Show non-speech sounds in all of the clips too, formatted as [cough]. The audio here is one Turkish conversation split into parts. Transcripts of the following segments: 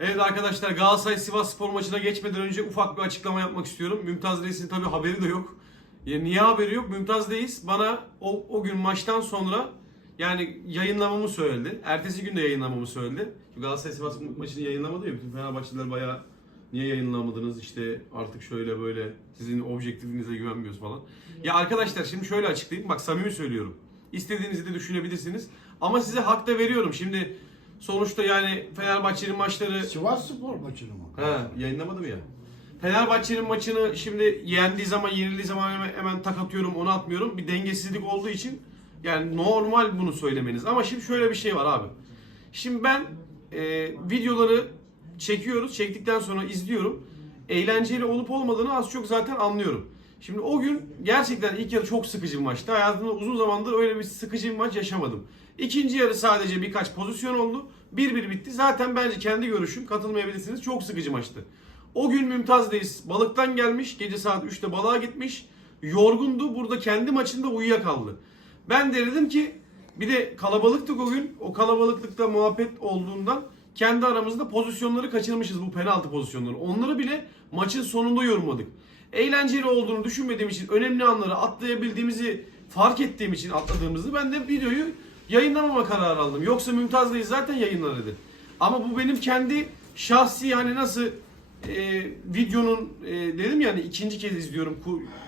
Evet arkadaşlar Galatasaray Sivas Spor maçına geçmeden önce ufak bir açıklama yapmak istiyorum. Mümtaz Reis'in tabii haberi de yok. Ya niye haberi yok? Mümtaz Reis bana o, o gün maçtan sonra yani yayınlamamı söyledi. Ertesi gün de yayınlamamı söyledi. Çünkü Galatasaray Sivas maçını yayınlamadı ya. Bütün Fenerbahçeliler bayağı niye yayınlamadınız işte artık şöyle böyle sizin objektifinize güvenmiyoruz falan. Ya arkadaşlar şimdi şöyle açıklayayım. Bak samimi söylüyorum. İstediğinizi de düşünebilirsiniz. Ama size hak da veriyorum. Şimdi sonuçta yani Fenerbahçe'nin maçları Sivas Spor maçını mı? He, yayınlamadım ya. Fenerbahçe'nin maçını şimdi yendiği zaman, yenildiği zaman hemen, hemen tak atıyorum, onu atmıyorum. Bir dengesizlik olduğu için yani normal bunu söylemeniz. Ama şimdi şöyle bir şey var abi. Şimdi ben e, videoları çekiyoruz. Çektikten sonra izliyorum. Eğlenceli olup olmadığını az çok zaten anlıyorum. Şimdi o gün gerçekten ilk yarı çok sıkıcı bir maçtı. Hayatımda uzun zamandır öyle bir sıkıcı bir maç yaşamadım. İkinci yarı sadece birkaç pozisyon oldu. 1-1 bitti. Zaten bence kendi görüşüm katılmayabilirsiniz. Çok sıkıcı maçtı. O gün Mümtaz Reis balıktan gelmiş. Gece saat 3'te balığa gitmiş. Yorgundu. Burada kendi maçında uyuyakaldı. Ben de dedim ki bir de kalabalıktık o gün. O kalabalıklıkta muhabbet olduğundan kendi aramızda pozisyonları kaçırmışız bu penaltı pozisyonları. Onları bile maçın sonunda yorumladık. Eğlenceli olduğunu düşünmediğim için önemli anları atlayabildiğimizi fark ettiğim için atladığımızı ben de videoyu yayınlamama kararı aldım. Yoksa Mümtaz Reis zaten yayınlardı. Ama bu benim kendi şahsi yani nasıl e, videonun e, dedim yani ikinci kez izliyorum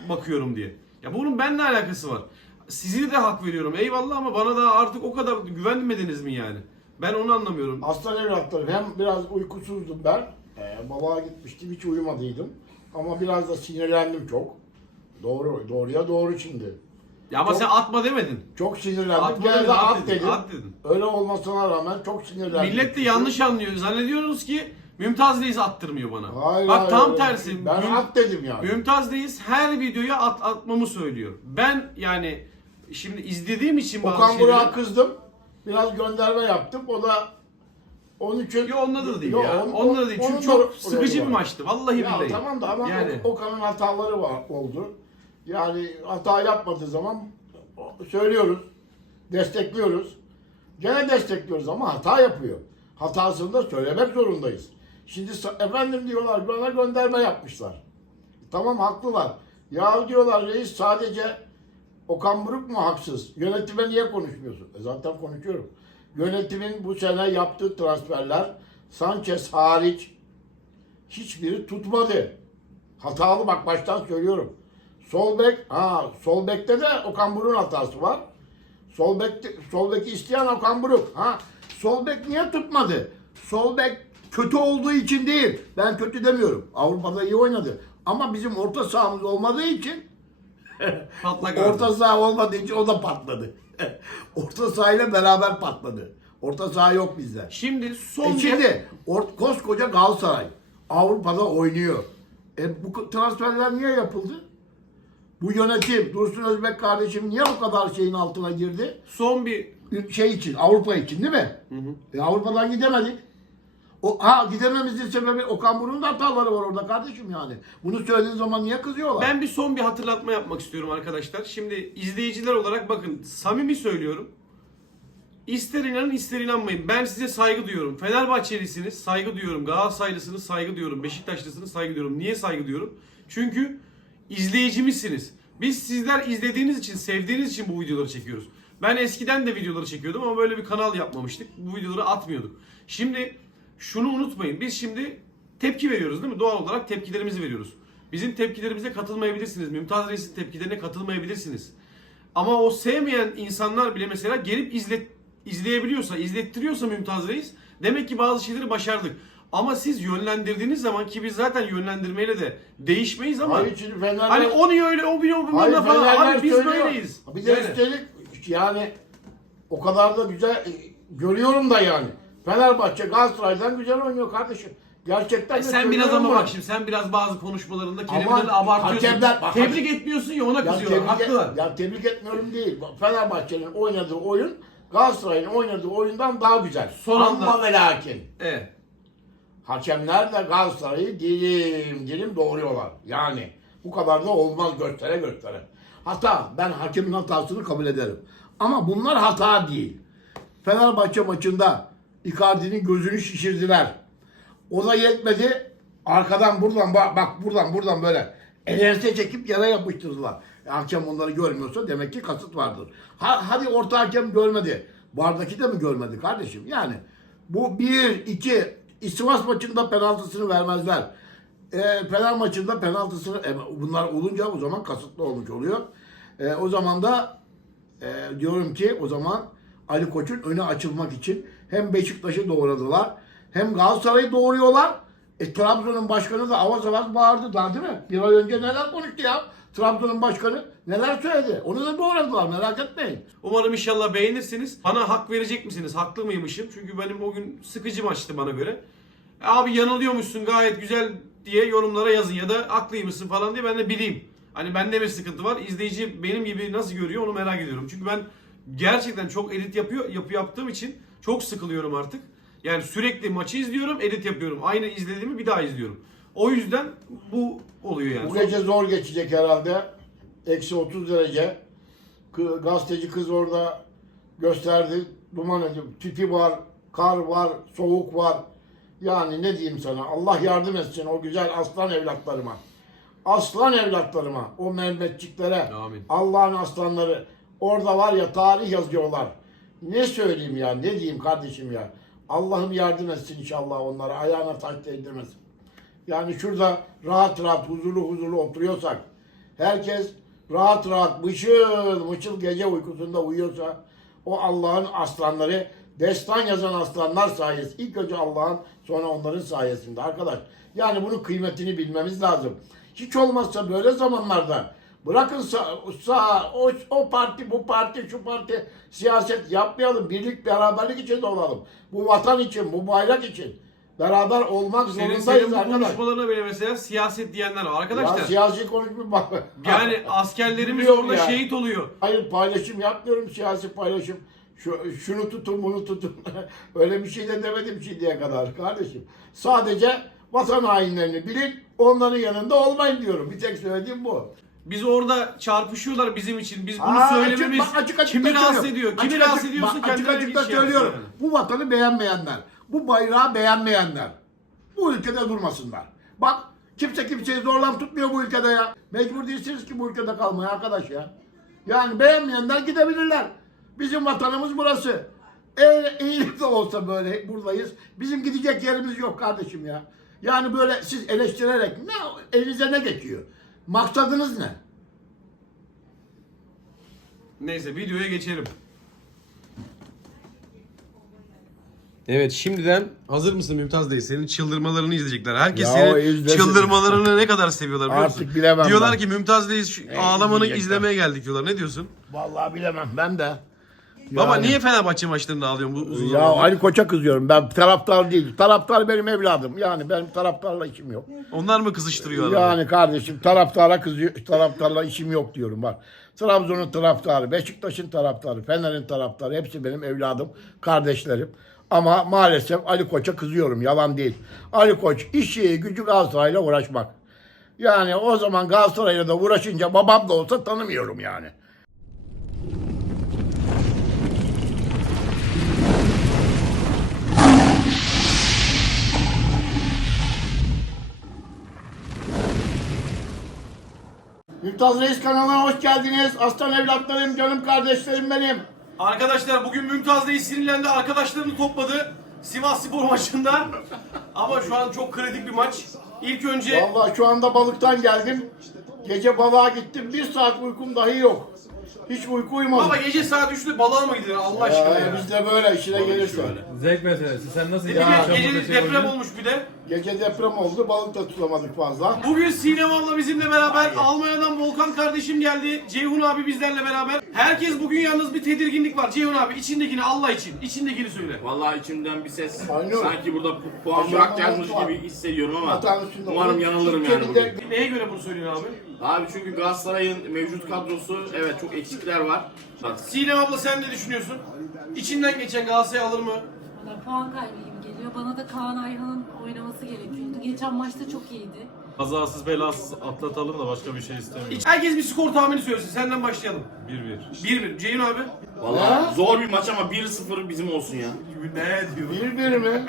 bakıyorum diye. Ya bunun benimle alakası var. Sizi de hak veriyorum eyvallah ama bana da artık o kadar güvenmediniz mi yani? Ben onu anlamıyorum. Aslan evlatlarım hem biraz uykusuzdum ben. Ee, babaya gitmiştim hiç uyumadıydım. Ama biraz da sinirlendim çok. Doğru, doğruya doğru şimdi. Ya ama Çok- sen atma demedin. Çok sinirlendim. Atma Gel dedin, de at at dedin, dedim. at dedin. Öyle olmasına rağmen çok sinirlendim. Millet de yanlış anlıyor. Zannediyorsunuz ki Mümtaz Reis attırmıyor bana. Hayır, Bak hayır, tam tersi. Ben Müm- at dedim yani. Mümtaz Reis her videoya at atmamı söylüyor. Ben yani şimdi izlediğim için bazı Okan Burak'a kızdım. Biraz gönderme yaptım. O da onun için... Yo onda da değil Yo, ya. on- onda da değil. Çünkü çok sıkıcı bir maçtı. Vallahi Ya billahi. tamam da ama yani. Okan'ın hataları var oldu. Yani hata yapmadığı zaman söylüyoruz, destekliyoruz. Gene destekliyoruz ama hata yapıyor. Hatasını da söylemek zorundayız. Şimdi efendim diyorlar bana gönderme yapmışlar. Tamam haklılar. Ya diyorlar reis sadece Okan Buruk mu haksız? Yönetime niye konuşmuyorsun? E zaten konuşuyorum. Yönetimin bu sene yaptığı transferler Sanchez hariç hiçbiri tutmadı. Hatalı bak baştan söylüyorum. Sol bek, ha sol bekte de Okan Buruk'un hatası var. Sol bekte, sol beki isteyen Okan Buruk. Ha sol bek niye tutmadı? Sol bek kötü olduğu için değil. Ben kötü demiyorum. Avrupa'da iyi oynadı. Ama bizim orta sahamız olmadığı için [laughs] orta saha olmadığı için o da patladı. [laughs] orta sahayla beraber patladı. Orta saha yok bizde. Şimdi son E şimdi or- koskoca Galatasaray Avrupa'da oynuyor. E bu transferler niye yapıldı? Bu yönetim Dursun Özbek kardeşim niye bu kadar şeyin altına girdi? Son bir Şey için Avrupa için değil mi? E Avrupa'dan gidemedik. O ha gidememizin sebebi Okan Buruk'un da hataları var orada kardeşim yani. Bunu söylediğin zaman niye kızıyorlar? Ben bir son bir hatırlatma yapmak istiyorum arkadaşlar. Şimdi izleyiciler olarak bakın samimi söylüyorum. İster inanın ister inanmayın. Ben size saygı duyuyorum. Fenerbahçelisiniz saygı duyuyorum. Galatasaraylısınız saygı duyuyorum. Beşiktaşlısınız saygı duyuyorum. Niye saygı duyuyorum? Çünkü izleyicimizsiniz. Biz sizler izlediğiniz için, sevdiğiniz için bu videoları çekiyoruz. Ben eskiden de videoları çekiyordum ama böyle bir kanal yapmamıştık. Bu videoları atmıyorduk. Şimdi şunu unutmayın. Biz şimdi tepki veriyoruz değil mi? Doğal olarak tepkilerimizi veriyoruz. Bizim tepkilerimize katılmayabilirsiniz. Mümtaz Reis'in tepkilerine katılmayabilirsiniz. Ama o sevmeyen insanlar bile mesela gelip izlet, izleyebiliyorsa, izlettiriyorsa Mümtaz Reis demek ki bazı şeyleri başardık. Ama siz yönlendirdiğiniz zaman ki biz zaten yönlendirmeyle de değişmeyiz ama Hayır şimdi Fenerler... hani o niye öyle, o bir o bilmem ne falan. Abi biz söylüyor. böyleyiz. Bir de Yani. üstelik yani o kadar da güzel e, görüyorum da yani. Fenerbahçe Galatasaray'dan güzel oynuyor kardeşim. Gerçekten de Sen biraz ama bak şimdi sen biraz bazı konuşmalarında kelimeleri abartıyorsun. hakemler- bak- Tebrik etmiyorsun ya ona Ya kızıyorlar. tebrik, Haklılar. ya tebrik etmiyorum değil. Fenerbahçe'nin oynadığı oyun Galatasaray'ın oynadığı oyundan daha güzel. Son Ama ve lakin. Evet. Hakemler de Galatasaray'ı dilim dilim doğruyorlar. Yani bu kadar da olmaz göstere göstere. Hata. Ben hakemin hatasını kabul ederim. Ama bunlar hata değil. Fenerbahçe maçında Icardi'nin gözünü şişirdiler. O da yetmedi. Arkadan buradan bak, bak buradan buradan böyle enerse çekip yere yapıştırdılar. E, hakem onları görmüyorsa demek ki kasıt vardır. Ha, hadi orta hakem görmedi. Bardaki de mi görmedi kardeşim? Yani bu bir, iki, İstivas maçında penaltısını vermezler. E, Fener maçında penaltısını e, bunlar olunca o zaman kasıtlı olmuş oluyor. E, o zaman da e, diyorum ki o zaman Ali Koç'un önü açılmak için hem Beşiktaş'ı doğradılar hem Galatasaray'ı doğuruyorlar. E, Trabzon'un başkanı da avaz avaz bağırdı daha değil mi? Bir ay önce neler konuştu ya? Trabzon'un başkanı neler söyledi? Onu da doğradılar merak etmeyin. Umarım inşallah beğenirsiniz. Bana hak verecek misiniz? Haklı mıymışım? Çünkü benim o gün sıkıcı maçtı bana göre. E, Abi yanılıyormuşsun gayet güzel diye yorumlara yazın ya da haklıymışsın falan diye ben de bileyim. Hani bende bir sıkıntı var. İzleyici benim gibi nasıl görüyor onu merak ediyorum. Çünkü ben gerçekten çok edit yapıyor yapı yaptığım için çok sıkılıyorum artık. Yani sürekli maçı izliyorum, edit yapıyorum. Aynı izlediğimi bir daha izliyorum. O yüzden bu oluyor yani. Bu gece zor geçecek herhalde. Eksi 30 derece. Kı- Gazeteci kız orada gösterdi. Duman ediyor. Tütü var, kar var, soğuk var. Yani ne diyeyim sana. Allah yardım etsin o güzel aslan evlatlarıma. Aslan evlatlarıma, o Mehmetçiklere, Amin. Allah'ın aslanları. Orada var ya tarih yazıyorlar. Ne söyleyeyim ya, ne diyeyim kardeşim ya. Allah'ım yardım etsin inşallah onlara. Ayağına taş değdirmesin. Yani şurada rahat rahat, huzurlu huzurlu oturuyorsak, herkes rahat rahat, mışıl mışıl gece uykusunda uyuyorsa, o Allah'ın aslanları, destan yazan aslanlar sayesinde, ilk önce Allah'ın, sonra onların sayesinde arkadaş. Yani bunun kıymetini bilmemiz lazım. Hiç olmazsa böyle zamanlarda, bırakın sağ, sağ o, o parti, bu parti, şu parti, siyaset yapmayalım. Birlik, beraberlik içinde olalım. Bu vatan için, bu bayrak için. Beraber olmak Senin, zorundayız senin bu arkadaş. konuşmalarına bile mesela siyaset diyenler var. Ya Arkadaşlar siyasi konuşma bak. yani askerlerimiz orada ya. şehit oluyor. Hayır paylaşım yapmıyorum siyasi paylaşım. Şu, şunu tutun bunu tutun. [laughs] Öyle bir şey de demedim şimdiye kadar kardeşim. Sadece vatan hainlerini bilin onların yanında olmayın diyorum. Bir tek söylediğim bu. Biz orada çarpışıyorlar bizim için. Biz bunu Aa, söylememiz açık- açık açık kimi rahatsız ediyor? Kimi Açık rahatsız açık- ediyorsa bak, kendine açık açık şey yapsın söylüyorum. yani. Bu vatanı beğenmeyenler, bu bayrağı beğenmeyenler bu ülkede durmasınlar. Bak kimse kimseyi zorlan tutmuyor bu ülkede ya. Mecbur değilsiniz ki bu ülkede kalmaya arkadaş ya. Yani beğenmeyenler gidebilirler. Bizim vatanımız burası. E, eğri de olsa böyle buradayız. Bizim gidecek yerimiz yok kardeşim ya. Yani böyle siz eleştirerek ne elinize ne geçiyor? Maksadınız ne? Neyse videoya geçelim. Evet şimdiden hazır mısın Mümtaz Bey? Senin çıldırmalarını izleyecekler. Herkes Ya senin izlesin. çıldırmalarını ne kadar seviyorlar biliyor Artık musun? bilemem Diyorlar ben. ki Mümtaz Bey şu ağlamanı izlemeye geldik diyorlar. Ne diyorsun? Vallahi bilemem ben de. Baba Yani- niye Fenerbahçe maçlarında ağlıyorsun bu uzun Ya zamandır? Ali Koç'a kızıyorum. Ben taraftar değil. Taraftar benim evladım. Yani benim taraftarla işim yok. Onlar mı kızıştırıyorlar? Yani kardeşim taraftara kızıyor. Taraftarla işim yok diyorum bak. Trabzon'un taraftarı, Beşiktaş'ın taraftarı, Fener'in taraftarı hepsi benim evladım, kardeşlerim. Ama maalesef Ali Koç'a kızıyorum. Yalan değil. Ali Koç işi gücü Galatasaray'la uğraşmak. Yani o zaman Galatasaray'la da uğraşınca babam da olsa tanımıyorum yani. Mümtaz Reis kanalına hoş geldiniz. Aslan evlatlarım, canım kardeşlerim benim. Arkadaşlar bugün Mümtaz Bey sinirlendi. Arkadaşlarını topladı. Sivas Spor maçında. Ama şu an çok kritik bir maç. İlk önce Vallahi şu anda balıktan geldim. Gece balığa gittim. Bir saat uykum dahi yok. Hiç uyku uyumadım. Baba gece saat 3'te balığa mı gidilir Allah aşkına ya? biz de böyle işine gelirse. Zevk meselesi. Sen nasıl Bir Ya. de gece şey deprem olmuş bir de. Gece deprem oldu. Balık da tutamadık fazla. Bugün Sinem abla bizimle beraber. Almanya'dan Volkan kardeşim geldi. Ceyhun abi bizlerle beraber. Herkes bugün yalnız bir tedirginlik var. Ceyhun abi içindekini Allah için. içindekini söyle. Vallahi içimden bir ses Aynen. sanki burada pu- puan Aşağıdan bırak gelmiş var. gibi hissediyorum ama Hatanın üstünde. umarım yanılırım yani bugün. Neye göre bunu söylüyorsun abi? Abi çünkü Galatasaray'ın mevcut kadrosu evet çok eksikler var. Sinem abla sen ne düşünüyorsun? İçinden geçen Galatasaray alır mı? Valla puan kaybı gibi geliyor. Bana da Kaan. Geçen maçta çok iyiydi. Kazasız belasız atlatalım da başka bir şey istemiyorum. Herkes bir skor tahmini söylesin. Senden başlayalım. 1-1. 1-1. Ceyhun abi. Valla zor bir maç ama 1-0 bizim olsun ya. Ne diyor? Bir bir mi?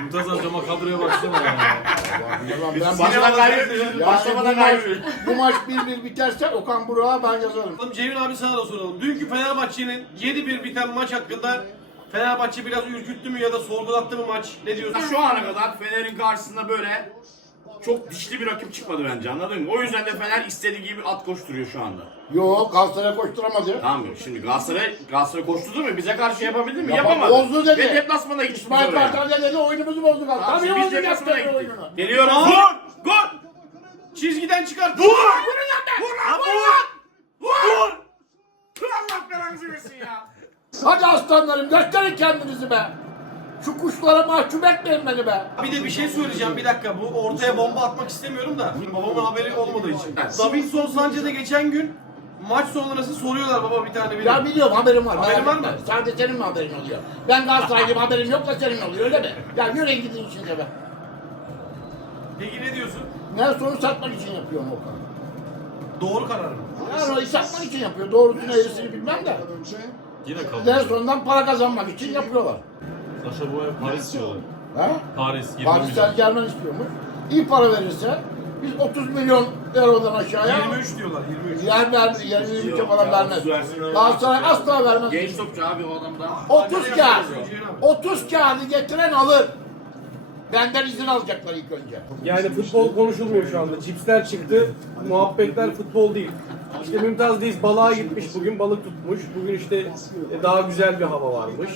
Mümtaz amcama kadroya baksana ya. Ulan ben Başlamadan kaybediyoruz. Yani Başlamadan bu maç, kaybediyoruz. bu maç bir bir biterse Okan Burak'a ben yazarım. Bakalım Ceyhun abi sana da soralım. Dünkü Fenerbahçe'nin 7-1 biten maç hakkında Fenerbahçe biraz ürküttü mü ya da sorgulattı mı maç? Ne diyorsun? Şu ana kadar Fener'in karşısında böyle çok dişli bir rakip çıkmadı bence anladın mı? O yüzden de Fener istediği gibi at koşturuyor şu anda. Yok Galatasaray koşturamadı. Tamam mı? Şimdi Galatasaray, Galatasaray koşturdu mu? Bize karşı yapabildi mi? Yapam- Yapamadı. bozdu dedi. Ve deplasmana gitti İsmail oraya. Kartal dedi oyunumuzu bozdu Tamam, Galatasaray. Tabii biz bozdu deplasmana. Geliyoruz. Aa! Gol! Gol! Çizgiden çıkart. Vur! Vur lan! Vur lan! Vur! Vur! Allah belanızı versin ya. Hadi aslanlarım gösterin kendinizi be. Şu kuşlara mahcup etmeyin beni be. Bir de bir şey söyleyeceğim bir dakika bu ortaya bomba atmak istemiyorum da babamın haberi olmadığı için. Davinson Sanchez'e geçen gün maç sonrası soruyorlar baba bir tane benim. Ya biliyorum haberim var. Haberin merak var etme. mı? Sadece senin mi haberin oluyor? Ben Galatasaraylıyım haberim yok da senin oluyor öyle mi? Ya yürüyün gidin işinize be. Peki ne diyorsun? Nelson'u satmak için yapıyorum Okan. Doğru karar mı? Yani satmak için yapıyor. Doğrusunu eğrisini bilmem de. Yine kaldı. Nelson'dan para kazanmak için yapıyorlar. Saşa Boya Paris diyorlar. He? Paris 20 Paris milyon. Germain istiyormuş. İyi para verirse biz 30 milyon eurodan aşağıya 23 diyorlar 23. yer ver, yer 23'e falan vermez. 30 versinler. Galatasaray asla vermez. Genç topçu abi o adam da. 30 Hadi kağıdı. yapıyorsun, 30 kağıdı getiren alır. Benden izin alacaklar ilk önce. Yani futbol konuşulmuyor şu anda. Cipsler çıktı. Muhabbetler futbol değil. İşte Mümtaz Reis balığa gitmiş bugün balık tutmuş. Bugün işte e, daha güzel bir hava varmış.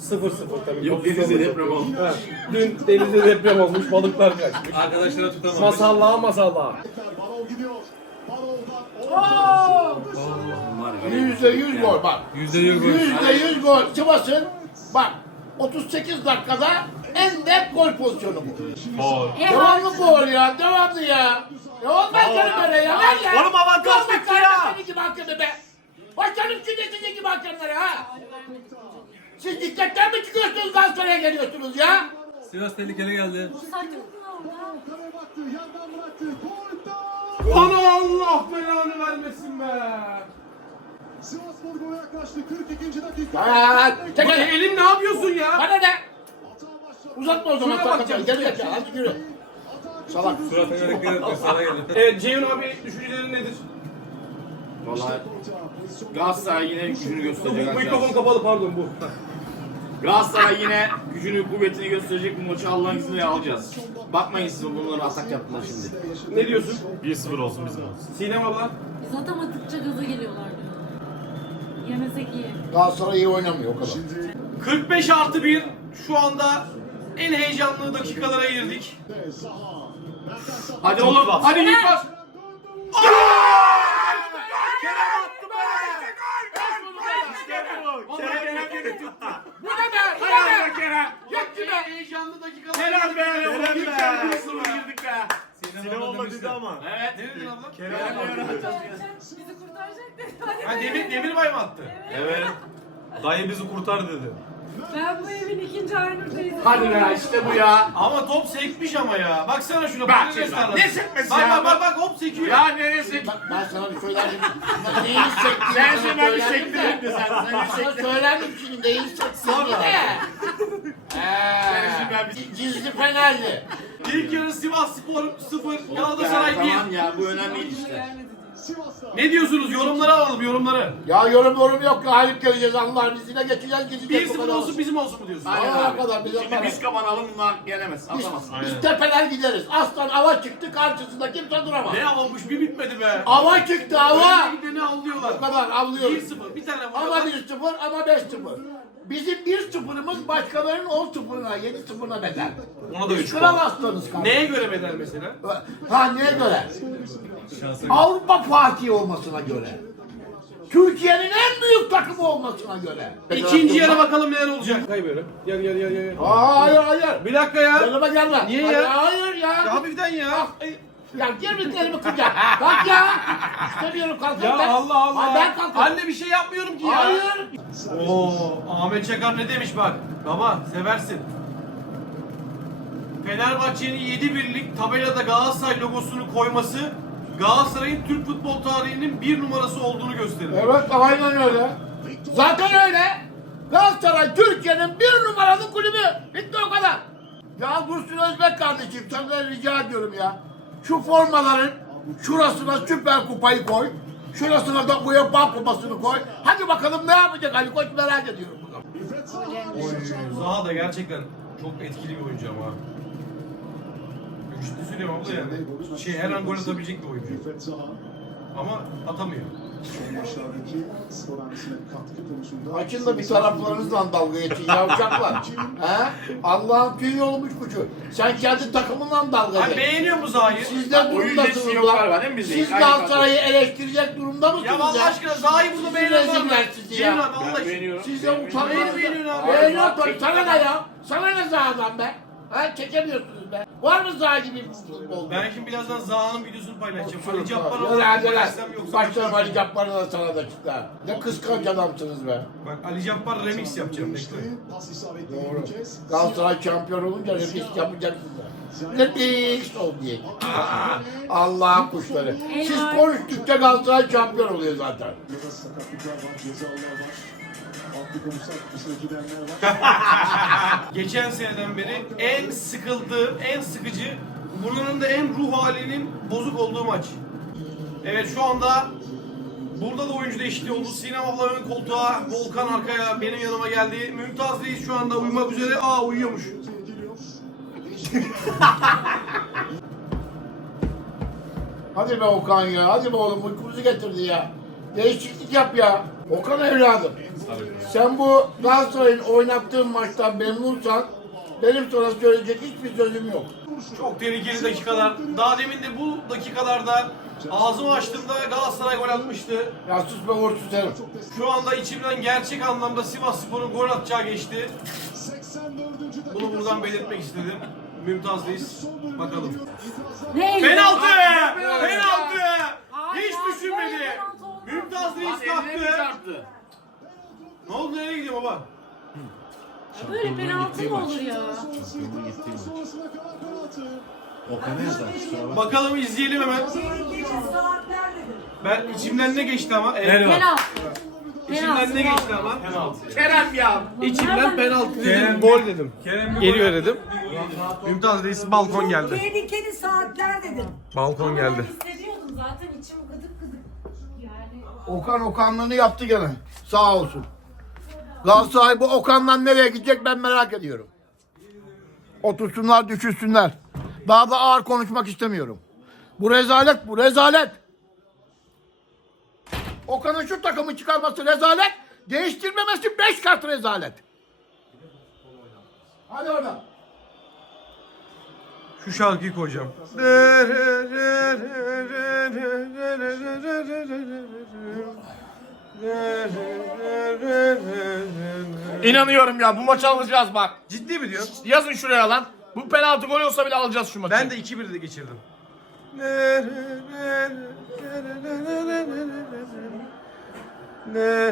0-0 tabii. Yok, denizde deprem. Evet. Dün denizde deprem olmuş, balıklar kaçmış. Arkadaşlara tutamamış. Masallığa masallığa. Var ya. Yüzde yüz gol bak. Yüzde yüz gol. Yüzde yüz gol. Sivas'ın bak 38 dakikada en net gol pozisyonu bu. Faul. Devamlı gol ya, devamlı ya. Ya olmaz canım böyle ya, ver ya. Oğlum avantaj bitti ya. Senin gibi hakemi be. Başlarım şimdi sizin gibi hakemlere ha. Siz dikkatten mi çıkıyorsunuz Galatasaray'a geliyorsunuz ya? Sivas tehlikeli geldi. Bana Allah belanı vermesin be. Sivasspor gole yaklaştı 42. dakika. Çek Bak, hele. elim ne yapıyorsun ya? Bana ne? Uzatma o zaman Şuna sakın. bakacağım. Gel gel hadi yürü. Salak. Etme sana gelir. Evet Ceyhun abi düşüncelerin nedir? Vallahi Galatasaray yine gücünü gösterecek Mikrofon arkadaşlar. kapalı pardon bu. Galatasaray yine gücünü, kuvvetini gösterecek bu maçı Allah'ın izniyle alacağız. Bakmayın siz bunları atak yaptılar şimdi. Ne diyorsun? 1-0 olsun bizim olsun. Sinem abla? Biz atamadıkça gaza geliyorlar diyor. Yemesek iyi. Galatasaray iyi oynamıyor o kadar. 45 artı 1 şu anda en heyecanlı dakikalara girdik. Hadi oğlum, hadi git bas. Bu ne be? Bu ne be? Kerem. Yetti be. Heyecanlı be. girdik. Helal be. Sınıfa girdik be. Sinem olmadı dedi ama. Evet. Ne dedin abla? Bizi kurtaracak dedi. Ha, Demir, Demirbay mı attı? Evet. Dayı bizi kurtar dedi. Ben bu evin ikinci Aynur teyzesi. Hadi be işte bu ya. Ama top sekmiş ama ya. Baksana şuna. Bak bak şimdi, resmen. ne sekmesi bak, ya? Bak bak bak hop sekiyor. Ya neresi? Bak ben sana bir söylerdim. Neyi [laughs] hissettiğini Sen sana şimdi bir sektirin de sen. Sen bir Sana sektirin. söylerdim şimdi neyi hissettiğini de. Gizli Fenerli. İlk yarı Sivas Spor 0, Galatasaray 1. Tamam ya bu önemli işte. Ne diyorsunuz? Yorumları alalım yorumları. Ya yorum yorum yok. Galip geleceğiz Allah'ın izniyle geçeceğiz gideceğiz. 1-0 olsun bizim olsun mu diyorsun? Aynen Aa, abi. kadar bize Şimdi biz kapanalım bunlar gelemez. Biz, Atamaz. biz tepeler gideriz. Aslan ava çıktı karşısında kimse duramaz. Ne olmuş bir bitmedi be. Ava çıktı ava. Öyle bir de ne avlıyorlar. Bu kadar avlıyoruz. 1-0 bir tane Ama vuruyorlar. 1-0 ama 5-0. Bizim 1-0'ımız başkalarının 10-0'ına 7-0'ına bedel. Ona da Biz 3 kral puan. aslanız kardeşim. Neye göre bedel mesela? Ha neye göre? Avrupa Fatih olmasına göre. Türkiye'nin en büyük takımı olmasına göre. İkinci yarı bakalım neler olacak. Kay böyle. Gel gel gel gel. Hayır hayır. Bir dakika ya. Yanıma gelme. Niye hayır, ya? Hayır ya. Ya hafiften ya. Ya girmeklerimi kıracak. Kalk ya. İstemiyorum kalkın. Ya Allah Allah. Hayır, ben kalkın. Anne bir şey yapmıyorum ki ya. Hayır. Oo, Ahmet Çakar ne demiş bak. Baba seversin. Fenerbahçe'nin 7 birlik tabelada Galatasaray logosunu koyması Galatasaray'ın Türk futbol tarihinin bir numarası olduğunu gösterir. Evet aynen öyle. Zaten öyle. Galatasaray Türkiye'nin bir numaralı kulübü. Bitti o kadar. Ya Dursun Özbek kardeşim senden rica ediyorum ya. Şu formaların şurasına süper kupayı koy. Şurasına da UEFA kupasını koy. Hadi bakalım ne yapacak Ali Koç merak ediyorum. Oy, Zaha da gerçekten çok etkili bir oyuncu ama. Ciddi söylüyorum abla yani. Şey her an gol atabilecek bir oyuncu. Ama atamıyor. Son maçlardaki skor hanesine katkı konusunda Açın da bir taraflarınızla dalga geçin yavşaklar. [laughs] He? Allah'ın tüy olmuş kuşu. Sen kendi takımınla dalga geç. beğeniyor mu Zaha'yı? Siz de Oyun durumdasınız lan. var değil mi bizde? Siz Galatasaray'ı eleştirecek durumda mısınız Ya Allah aşkına Zaha'yı bunu Siz beğenen var mı? reziller sizi Cemil ya. abi Allah Ben aşkına. beğeniyorum. Siz de. Beğeni beğeniyorsun abi. Beğeniyor tabii. Sana ne ya? Sana ne Zaha'dan be? Ha çekemiyorsunuz be. Var mı Zaha gibi bir futbol? Ben şimdi birazdan Zaha'nın videosunu paylaşacağım. Ali olarak lan. paylaşsam yoksa... Başlarım Ali Cabbar'ı da sana da çıkar. Ne kıskanç adamsınız be. Bak Ali Cabbar remix yapacağım bekle. Doğru. Galatasaray şampiyon olunca remix yapacaksınız. Remix ol diye. Aa, Allah'ın kuşları. Siz konuştukça Galatasaray şampiyon oluyor zaten. Da sakatlıklar var, cezalar var. [laughs] Geçen seneden beri en sıkıldığım, en sıkıcı, buranın da en ruh halinin bozuk olduğu maç. Evet şu anda burada da oyuncu değişikliği oldu. Sinem abla ön koltuğa, Volkan arkaya benim yanıma geldi. Mümtaz Reis şu anda uyumak üzere. Aa uyuyormuş. [laughs] Hadi be Okan ya. Hadi be oğlum uykumuzu getirdi ya. Değişiklik yap ya. Okan evladım. Sen bu Galatasaray'ın oynattığın maçtan memnunsan benim sana söyleyecek hiçbir sözüm yok. Çok tehlikeli dakikalar. Daha demin de bu dakikalarda ağzımı açtığımda Galatasaray gol atmıştı. Ya sus be uğursuz herif. Şu anda içimden gerçek anlamda Sivas Spor'un gol atacağı geçti. 84. dakika. Bunu buradan belirtmek istedim. Mümtaz Reis. Bakalım. Ne? Penaltı! Penaltı! Penaltı! Ay, Hiç ay, düşünmedi. penaltı oldu. Mümtaz Reis Lan eline mi kalktı. çarptı? Ne baba? Böyle penaltı mı olur ya? Sonrasına kalan penaltı. Okan'a yazar kusura. Bakalım izleyelim hemen. Ben içimden ne geçti ama? Evet. Penaltı. İçimden ne geçti ama? Kerem ya. İçimden penaltı dedim, Kerem- gol dedim. Kerem Geliyor dedim. Mümtaz Reis balkon geldi. Tehlikeli saatler dedim. Balkon geldi. Hissediyordum zaten içim gıdık gıdık. Yani Okan Okanlığını yaptı gene. Sağ olsun. Galatasaray bu Okan'dan nereye gidecek ben merak ediyorum. Otursunlar düşünsünler. Daha da ağır konuşmak istemiyorum. Bu rezalet bu rezalet. Okan'ın şu takımı çıkarması rezalet. Değiştirmemesi beş kat rezalet. Hadi oradan. Şu şarkıyı koyacağım. İnanıyorum ya bu maçı alacağız bak. Ciddi mi diyorsun? Yazın şuraya lan. Bu penaltı gol olsa bile alacağız şu maçı. Ben de 2-1'de geçirdim.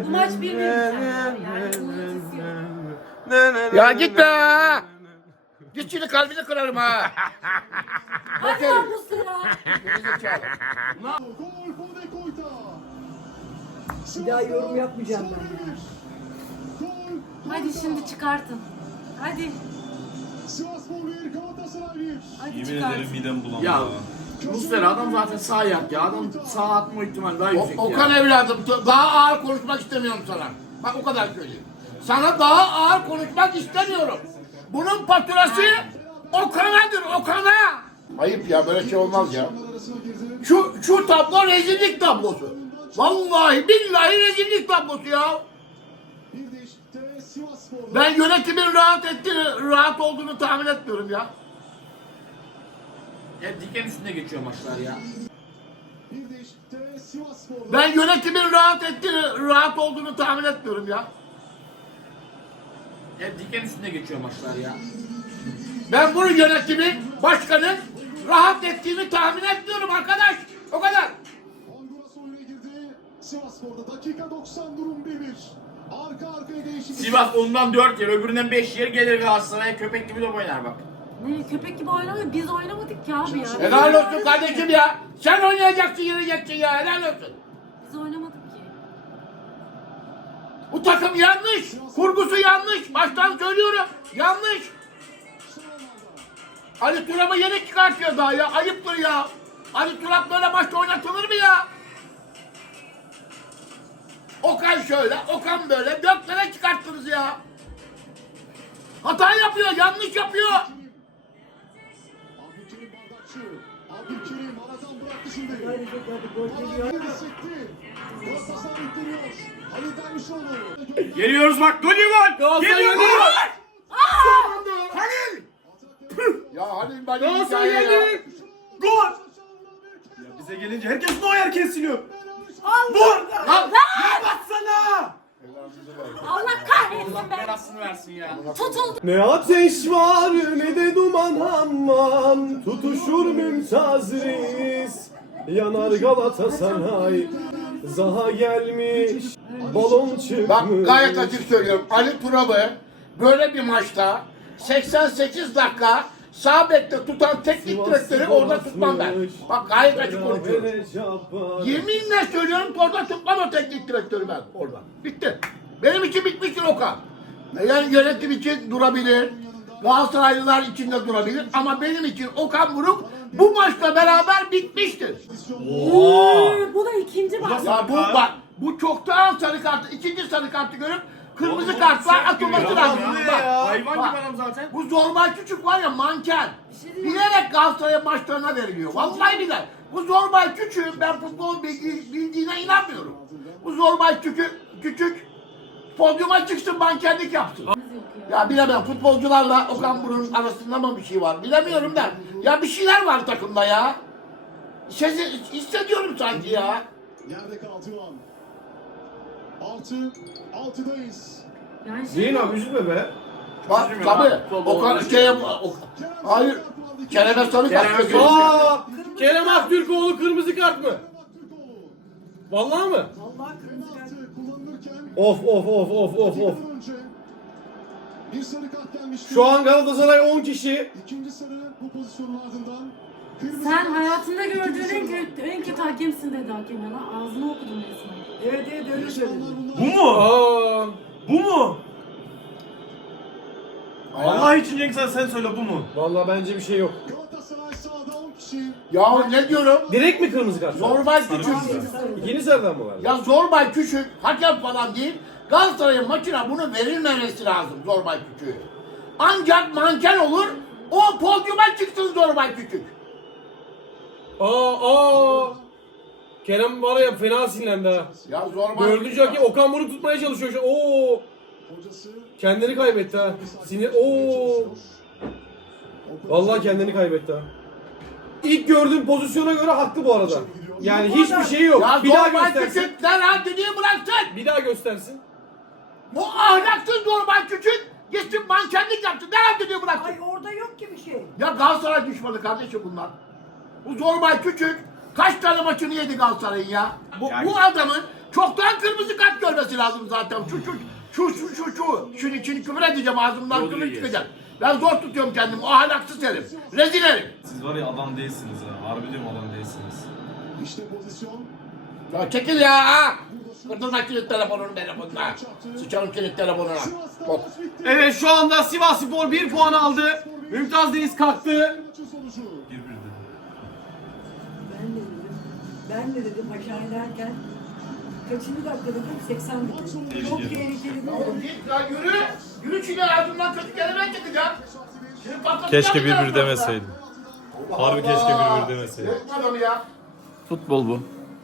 bu maç bir bir. Yani. Ya git be! Git şimdi kalbini kırarım ha. Hadi lan bu sıra. Bir daha yorum yapmayacağım ben. Hadi şimdi çıkartın. Hadi. Sivasspor 1, Galatasaray 1. Hadi Yemin çıkartın. ederim midem bulandı Ya ya. Muslera adam zaten sağ ayak ya. Adam sağ atma ihtimali daha O- yüksek Okan ya. evladım daha ağır konuşmak istemiyorum sana. Bak o kadar söyleyeyim. Sana daha ağır konuşmak istemiyorum. Bunun faturası Okan'adır Okan'a. Ayıp ya böyle şey olmaz ya. Şu şu tablo rezillik tablosu. Vallahi billahi rezillik tablosu ya. Ben yönetimin rahat ettiğini, rahat olduğunu tahmin etmiyorum ya. Hep diken üstünde geçiyor maçlar ya. Ben yönetimin rahat ettiğini, rahat olduğunu tahmin etmiyorum ya. Hep diken üstünde geçiyor maçlar ya. Ben bunu yönetimin, başkanın rahat ettiğini tahmin etmiyorum arkadaş. O kadar. Sivasspor'da dakika 90 durum 1-1. Arka arkaya değişiklik. Sivas ondan 4 yer, öbüründen 5 yer gelir Galatasaray'a köpek gibi top oynar bak. Ne köpek gibi oynamayı biz oynamadık ki abi ya. Helal olsun kardeşim ya. Sen oynayacaksın, yeneceksin ya. Helal olsun. Biz oynamadık ki. Bu takım yanlış. Kurgusu yanlış. Baştan söylüyorum. Yanlış. Ali Turap'ı yeni çıkartıyor daha ya. Ayıptır ya. Ali Turap böyle maçta oynatılır mı ya? Okan şöyle, Okan böyle. Dört tane çıkarttınız ya. Hata yapıyor, yanlış yapıyor. Abdülkerim bardakçı. Abdülkerim aradan bıraktı şimdi. Gol. Galatasaray hissetti. Galatasaray yükleniyor. Ali Dervişoğlu. Geliyoruz bak golü gol. Galatasaray Geliyor gol. Halil! Ya Halil bana Galatasaray ya. geldi. Gol. Bize gelince herkes no herkes siliyor. Lan! Baksana. Allah kahretsin be. Belasını versin ya. Tutuldu. Ne ateş var ne de duman aman Tutuşur mümtaz reis Yanar Galatasaray Zaha gelmiş Balon çıkmış Bak gayet açık söylüyorum. Ali Turab'ı böyle bir maçta 88 dakika sağ bekte tutan teknik direktörü orada tutmam ben. Bak gayet açık konuşuyorum. Yeminle söylüyorum orada tutmam o teknik direktörü ben orada. Bitti. Benim için bitmiştir Okan. Yani yönetim için durabilir. Galatasaraylılar için de durabilir. Ama benim için Okan Buruk bu maçla beraber bitmiştir. Ee, bu da ikinci bak. Ya bu bak bu çoktan sarı kartı, ikinci sarı kartı görüp kırmızı kartlar atılması lazım. Bak, Hayvan bak. gibi adam zaten. Bu Zorbay Küçük var ya manken. Bilerek Galatasaray maçlarına veriliyor. Vallahi biler. Bu Zorbay Küçük'ün ben futbol bilgi, bildiğine inanmıyorum. Bu Zorbay Küçük, küçük podyuma çıksın mankenlik yapsın. Ya bilemem futbolcularla Okan Buruk'un arasında mı bir şey var bilemiyorum da. Ya bir şeyler var takımda ya. Sezi, hissediyorum sanki ya. Yerde kaldı o an. Altı. Altıdayız. Yani şey Zeyn abi üzülme be Bak tabii. futbol Okan oynadı. şeye, o, hayır. Kerem'e sarı kart. Aa, Kerem Aktürkoğlu kırmızı kart mı? Vallahi mı? Allah kırmızı Of of of of of of bir sarı kart gelmişti. Şu an Galatasaray 10 kişi İkinci sarı bu pozisyonun ardından. Kırmızı Sen hayatında gördüğün en kötü, en kötü hakemsin dedi hakem lan. Ağzını okudun resmen. Evet evet öyle söyledi. Bu mu? Aa, Bu mu? Allah için Cenk sen, sen söyle bu mu? Vallahi bence bir şey yok Galatasaray sahada 10 kişi. Ya ne diyorum? Direkt mi kırmızı kart? Zorbay Küçük. İkinci sarıdan mı var? Ya Zorbay Küçük hakem falan değil. Galatasaray'ın maçına bunu verilmemesi lazım Zorbay Küçük'ü. Ancak manken olur. O podyuma çıksın Zorbay Küçük. Aa aa. Kerem var ya fena sinirlendi ha. Ya Zorbay Dördüncü hakem Okan bunu tutmaya çalışıyor şu an. Oo. Hocası Kendini kaybetti ha. Sinir. Oo. Vallahi kendini kaybetti ha. İlk gördüğüm pozisyona göre haklı bu arada. Yani hiçbir şey yok. Ya Bir daha Zorbay göstersin. Küçük derhal düdüğü bıraksın. Bir daha göstersin. Bu ahlaksız Zorbay Küçük gitsin mankenlik yapsın. Derhal düdüğü bıraksın. Ay orada yok ki bir şey. Ya Galatasaray düşmanı kardeşim bunlar. Bu Zorbay Küçük kaç tane maçını yedi Galatasaray'ın ya? Bu, bu adamın çoktan kırmızı kart görmesi lazım zaten. Şu şu şu şu şu şu. Şunu için küfür edeceğim ağzımdan küfür Rodriguez. çıkacak. Ben zor tutuyorum kendimi. O ahlaksız herif. Rezil herif. Siz var ya adam değilsiniz ha. Harbi diyorum adam değilsiniz. işte pozisyon. Ya çekil ya. ha! Kırdırma kilit telefonunu telefonuna. Sıçarım kilit telefonuna. Bok. Evet şu anda Sivas Spor 1 puan aldı. Mümtaz Deniz kalktı. Maçın sonucu. Bir bir dedi. Ben de dedim. Ben de dedim aşağı inerken. Kaçıncı dakika dedim? 80 dedim. Çok tehlikeli dedim. git ya yürü. Yürü şimdi ağzımdan kötü kelime çıkacak. Şimdi Keşke bir bir. Allah Harbi keşke bir bir adamı ya. Futbol bu.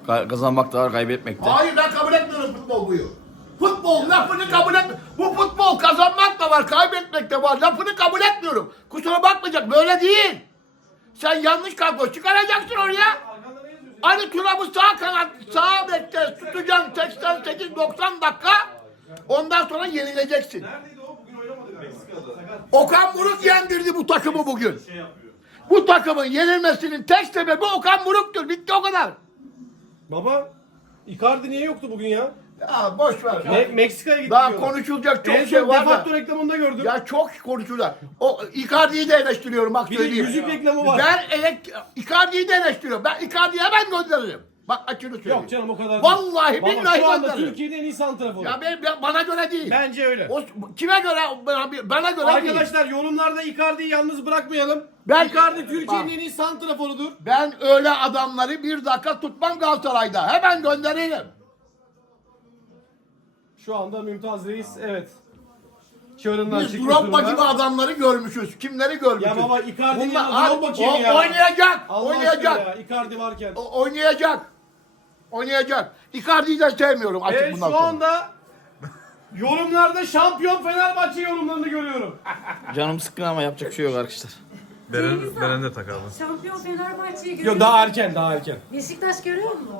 Ka- Kazanmak da var, kaybetmek de. Hayır ben kabul etmiyorum futbol buyu. Futbol lafını kabul et. Bu futbol kazanmak da var, kaybetmek de var. Lafını kabul etmiyorum. Kusura bakmayacak böyle değil. Sen yanlış kadro çıkaracaksın oraya. Ali Turab'ı sağ kanat, sağ bekte tutacaksın 88-90 dakika. Ondan sonra yenileceksin. Neredeydi o? Bugün oynamadı galiba. Okan Buruk yendirdi bu takımı bugün. Bu takımın yenilmesinin tek sebebi Okan Buruk'tur. Bitti o kadar. Baba Icardi niye yoktu bugün ya? Ya boş ver. Me- Meksika'ya gitti Daha diyorlar. konuşulacak çok en şey son var da. defakto reklamında gördüm. Ya çok konuşuyorlar. O Icardi'yi de eleştiriyorum bak bir de söyleyeyim. yüzük reklamı var. Ben elek Icardi'yi de eleştiriyorum. Ben Icardi'yi hemen gönderirim. Bak açını söyleyeyim. Yok canım o kadar değil. Vallahi Baba, billahi Şu anda gönderirim. Türkiye'nin en iyi santraforu. Ya ben, ben- bana göre değil. Bence öyle. O, kime göre? Bana, bana göre değil. Arkadaşlar yorumlarda Icardi'yi yalnız bırakmayalım. Ben- Icardi Türkiye'nin Bak. en iyi santraforudur. Ben öyle adamları bir dakika tutmam Galatasaray'da. Hemen gönderirim. Şu anda Mümtaz Reis evet. Çığırından Biz çıkmış Drogba durumda. gibi adamları görmüşüz. Kimleri görmüşüz? Ya baba Icardi'nin yanında Drogba kim ya? Oynayacak. Allah oynayacak. ya Icardi varken. O- oynayacak. Oynayacak. Icardi'yi de sevmiyorum açık Ve bundan şu sonra. anda yorumlarda şampiyon Fenerbahçe yorumlarını görüyorum. [laughs] Canım sıkkın ama yapacak bir şey yok arkadaşlar. Beren, Beren de takalım. Şampiyon Fenerbahçe'yi görüyor Yok daha erken daha erken. Beşiktaş görüyor musun?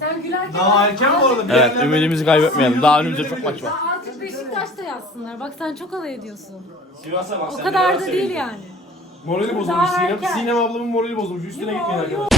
Sen gülerken... Daha erken bu arada. bir Evet yerlerden- ümidimizi kaybetmeyelim. Daha önümüzde çok maç var. Ya artık Beşiktaş'ta yazsınlar. Bak sen çok alay ediyorsun. Sivas'a bak O sen kadar da değil yani. Morali bozulmuş Daha Sinem. erken. Sinem ablamın morali bozulmuş. Üstüne gitmeyin arkadaşlar.